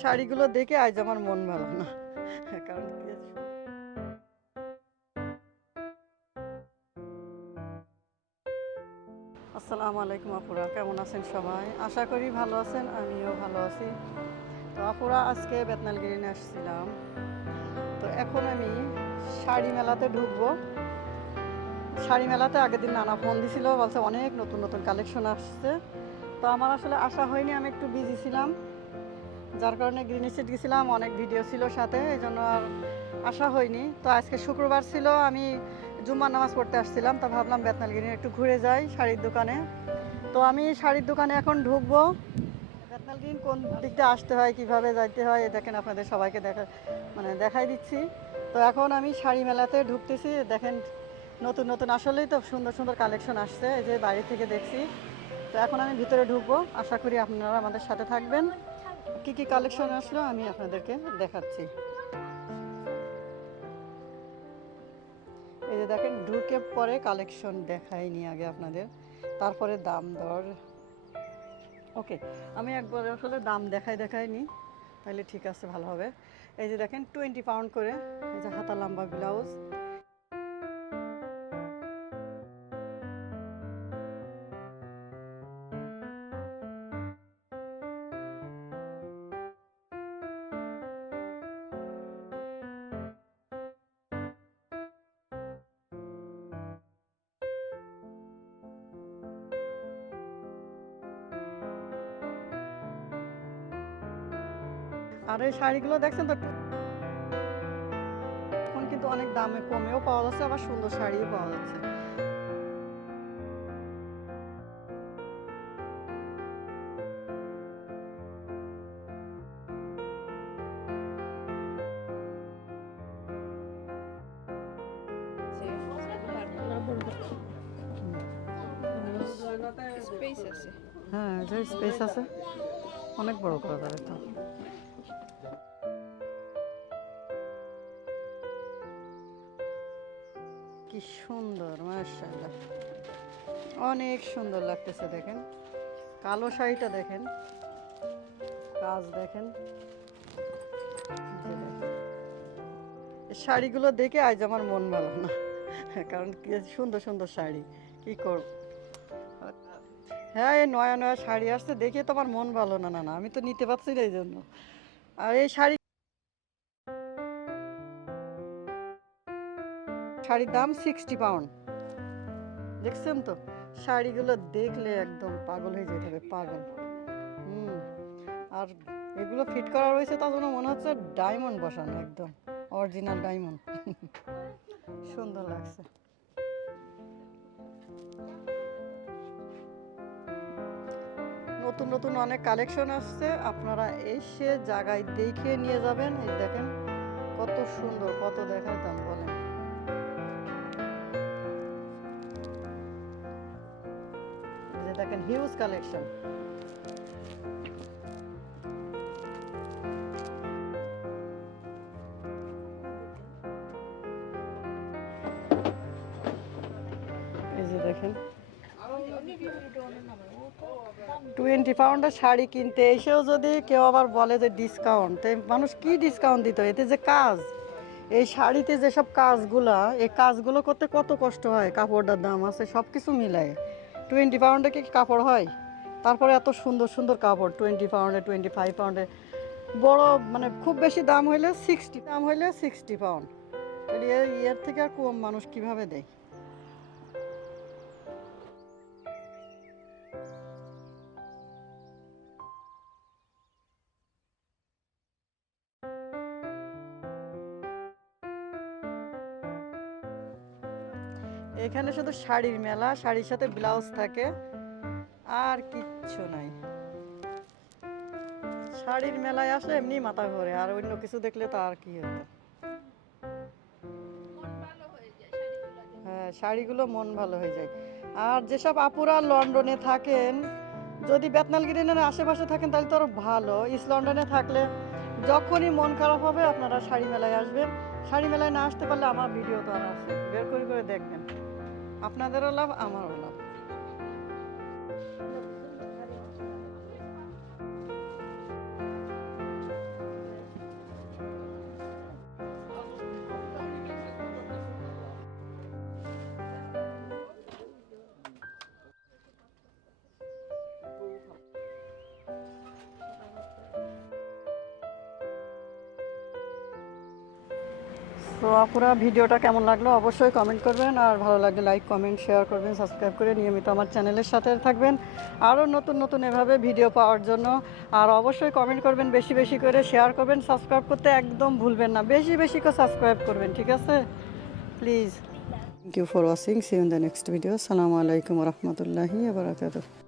শাড়িগুলো দেখে আজ আমার মন ভালো না, কারণ আসসালামু আলাইকুম আপুরা, কেমন আছেন সবাই? আশা করি ভালো আছেন, আমিও ভালো আছি। তো আপুরা, আজকে বেতনাল গ্রিনে আসছিলাম। তো এখন আমি শাড়ি মেলাতে ঢুকবো। শাড়ি মেলাতে আগের দিন নানা ফোন দিছিল, বলছে অনেক নতুন নতুন কালেকশন আসছে। তো আমার আসলে আসা হয়নি, আমি একটু বিজি ছিলাম, যার কারণে গ্রিন স্টেট গেছিলাম, অনেক ভিডিও ছিল সাথে, এই জন্য আর আসা হয়নি। তো আজকে শুক্রবার ছিল, আমি জুম্মার নামাজ পড়তে আসছিলাম, তো ভাবলাম বেতনাল গ্রিনে একটু ঘুরে যাই শাড়ির দোকানে। তো আমি শাড়ির দোকানে এখন ঢুকবো। বেতনাল গ্রিন কোন দিকটা আসতে হয়, কিভাবে যাইতে হয়, দেখেন আপনাদের সবাইকে দেখাই দিচ্ছি। তো এখন আমি শাড়ি মেলাতে ঢুকতেছি। দেখেন নতুন নতুন আসলেই তো সুন্দর সুন্দর কালেকশন আসছে, এই যে বাইরে থেকে দেখছি। তো এখন আমি ভিতরে ঢুকবো, আশা করি আপনারা আমাদের সাথে থাকবেন। কি কি কালেকশন আসলো আমি আপনাদেরকে দেখাচ্ছি। এই যে দেখেন, ঢুকে পরে কালেকশন দেখাইনি আগে আপনাদের, তারপরে দাম দর। ওকে, আমি একবার আসলে দাম দেখাইনি, তাহলে ঠিক আছে, ভালো হবে। এই যে দেখেন 20 পাউন্ড করে, এই যে হাতা লম্বা ব্লাউজ। আর এই শাড়িগুলো দেখছেন তো, এখন কিন্তু অনেক দামে কমেও পাওয়া যাচ্ছে, আবার সুন্দর শাড়িও পাওয়া যাচ্ছে। স্পেস আছে। হ্যাঁ, যে স্পেস আছে, অনেক বড় করে দেবে তো। কি সুন্দর, মাশাআল্লাহ, অনেক সুন্দর লাগতেছে। দেখেন কালো শাড়িটা, দেখেন কাজ, দেখেন যে দেখেন। এই শাড়িগুলো দেখে আজ আমার মন ভালো না, কারণ কি সুন্দর সুন্দর শাড়ি, কি করব। হ্যাঁ, এই নয়া নয়া শাড়ি আসছে দেখে তো আমার মন ভালো না, না না, আমি তো নিতে পারছি না এই জন্য। আর এই শাড়ির দাম 60 পাউন্ড। দেখছেন তো, শাড়িগুলো দেখলে একদম পাগল হয়ে যেতে হবে, পাগল। হুম। আর এগুলো ফিট করা রয়েছে, তার জন্য মনে হচ্ছে ডায়মন্ড বসানো, একদম অরিজিনাল ডায়মন্ড। সুন্দর লাগছে। নতুন নতুন অনেক কালেকশন আসছে, আপনারা এসে জায়গায় দেখে নিয়ে যাবেন। এই দেখেন কত সুন্দর, কত দেখাইতাম বলেন। এই যে দেখেন হিউজ কালেকশন। এই যে দেখেন 20 পাউন্ডের শাড়ি কিনতে এসেও যদি কেউ আবার বলে যে ডিসকাউন্ট, মানুষ কি ডিসকাউন্ট দিত? এতে যে কাজ, এই শাড়িতে যেসব কাজগুলা, এই কাজগুলো করতে কত কষ্ট হয়, কাপড়টার দাম আছে, সব কিছু মিলায় 20 পাউন্ডে কি কাপড় হয়? তারপরে এত সুন্দর সুন্দর কাপড় 20 পাউন্ডে, 25 পাউন্ডে। বড় মানে খুব বেশি দাম হইলে 60 পাউন্ড। এর থেকে আর কম মানুষ কিভাবে দেয়? এখানে শুধু শাড়ির মেলা, শাড়ির সাথে ব্লাউজ থাকে, আর কিচ্ছু নাই। শাড়ির মেলায় আসলে এমনি মাথা ঘোরে, আর অন্য কিছু দেখলে তো আর কি হতো। হ্যাঁ, শাড়িগুলো মন ভালো হয়ে যায়। আর যেসব আপুরা লন্ডনে থাকেন, যদি বেতনাল গ্রিনের আশেপাশে থাকেন তাহলে তো আরো ভালো। ইস্ট লন্ডনে থাকলে যখনই মন খারাপ হবে আপনারা শাড়ি মেলায় আসবেন। শাড়ি মেলায় না আসতে পারলে আমার ভিডিও তো আর আছে, বের করে করে দেখবেন, আপনাদেরও লাভ, আমারও লাভ। তো আপুরা ভিডিওটা কেমন লাগলো অবশ্যই কমেন্ট করবেন, আর ভালো লাগলে লাইক কমেন্ট শেয়ার করবেন, সাবস্ক্রাইব করে নিয়মিত আমার চ্যানেলের সাথে থাকবেন আরও নতুন নতুন এভাবে ভিডিও পাওয়ার জন্য। আর অবশ্যই কমেন্ট করবেন, বেশি বেশি করে শেয়ার করবেন, সাবস্ক্রাইব করতে একদম ভুলবেন না, বেশি বেশি করে সাবস্ক্রাইব করবেন, ঠিক আছে please. Thank you for watching, see you in the next video. আসসালামু আলাইকুম রহমতুল্লাহি ওয়া বারাকাতুহু।